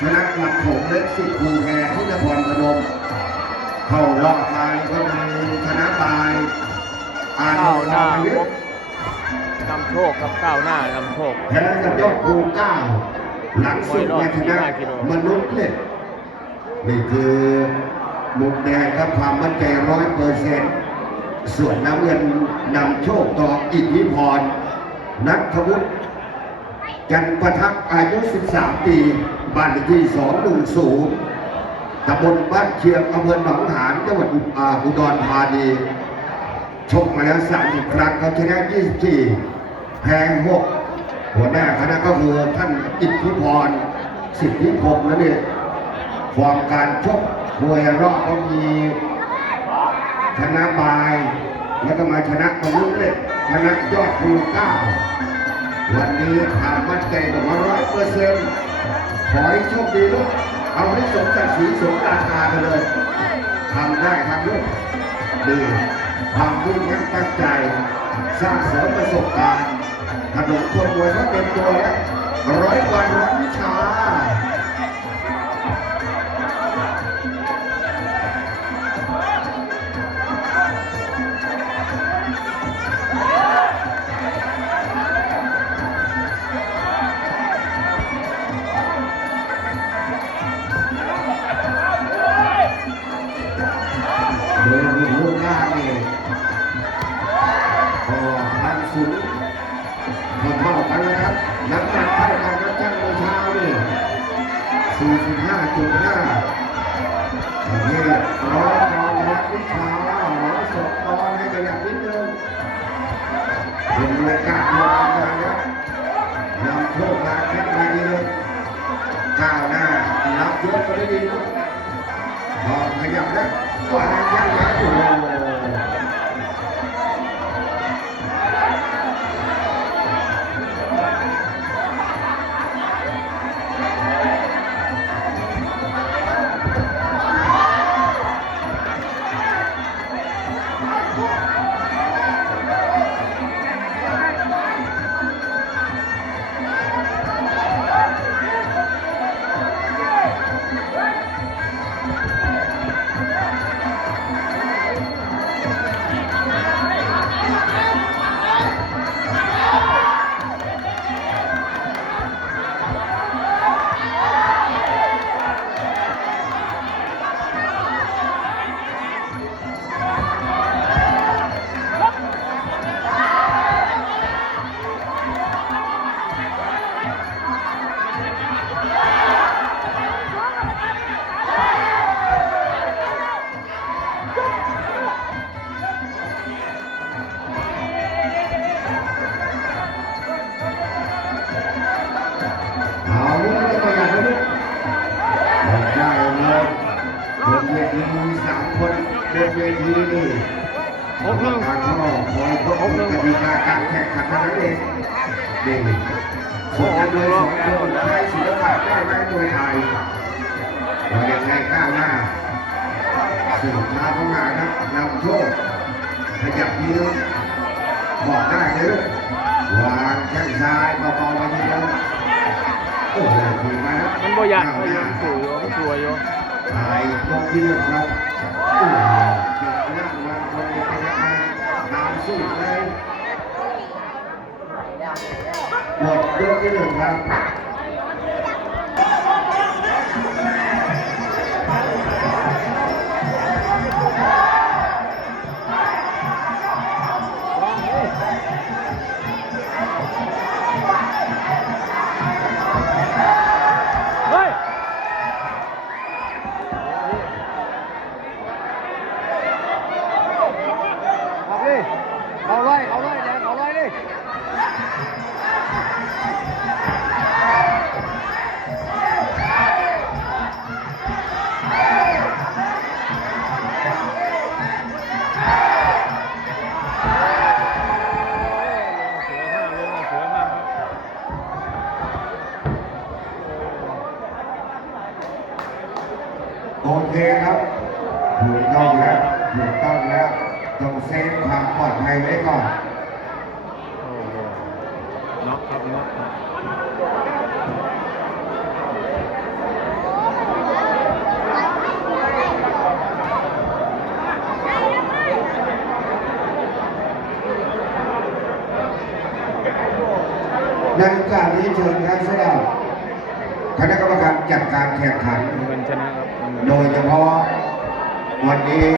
ชนะหลักโขงเล็กสิบคูแพรที่นครพนมเข้ารอบมาก็มีชนะบายอานก้าวนท์หน้าลายุพบนำโชคครับก้าวหน้านำโชคแพ้กับยอดภูเก้า หลังสุดมาชนะมนุษย์เล็กนี่คือมุมแดงครับความมั่นใจร้อยเปอร์เซ็นต์ส่วนน้ำเงินนำโชคต่ออิทธิพรนัทวุฒิจันประทักษ์อายุ 13 ปี บ้านเลขที่ 210ตำบลบ้านเชียงอำเภอหนองหานจังหวัดอุดรธานี ชกมาแล้ว 30 ครั้งเขาชนะ 24 แพ้ 6 หัวหน้าคณะก็คือท่านอิทธิพร สิทธิพงศ์นั่นเองฟอร์มการชกมวยรอบก็มีชนะบาย แล้วก็มาชนะมนุษย์เล็กชนะยอดภูเก้า วันนี้ความมั่นใจบอกว่าร้อยเปอร์เซ็นต์ขอให้โชคดีลูกเอาให้สมศักดิ์ศรีสมราคากันเลยทำได้ครับลูกดีความยุ่งมั่นตั้งใจ สร้างเสริมประสบการณ์ขนมคนมวยเขาเต็มตัวแล้วร้อยวันร้อยวิชา พันสูงพอเท่ากันนะครับ น้ำหนักเท่ากันครับจ้างเมื่อเช้านี่45.5นี่ร้อยรองรับวิชาร้อยสดตอนให้ขยับนิดนึงเป็นบรายาการรองกันครับนำโชคมาแค่ไหนดีเลยก้าวหน้ารับยกก็ได้ดีนะพอขยับแล้ววางยังไงโอ้โบนเวทีนี่หกหนึ่งการเข้าคอยควบคุมกติกาการแข่งขันเท่านั้นเองนี่ส่วนนักมวยสองคนใช้ศิลปะได้ไหมมวยไทยว่ายังไงก้าวหน้าสืบเท้าเข้ามาครับนำโชคขยับนิ้วบอกได้เลยลูกวางแข้งซ้ายเบาๆไปทีเดียวโอ้โหถึงมาแล้วมันบ่อยากก้าวมันหน้ายังสวยอยู่มันสวยอยู่ไอ้ยกที่หนึ่งครับ ก เคครับถูกต้องแล้วถูกต้องแล้วต้องเซฟความปลอดภัยไว้ก่อนน็อกครับน็อกในโอกาสนี้เชิญครับสำงรับคณะกรรมการจัดการแข่งขัน มันชนะครับ โดยเฉพาะวันนี้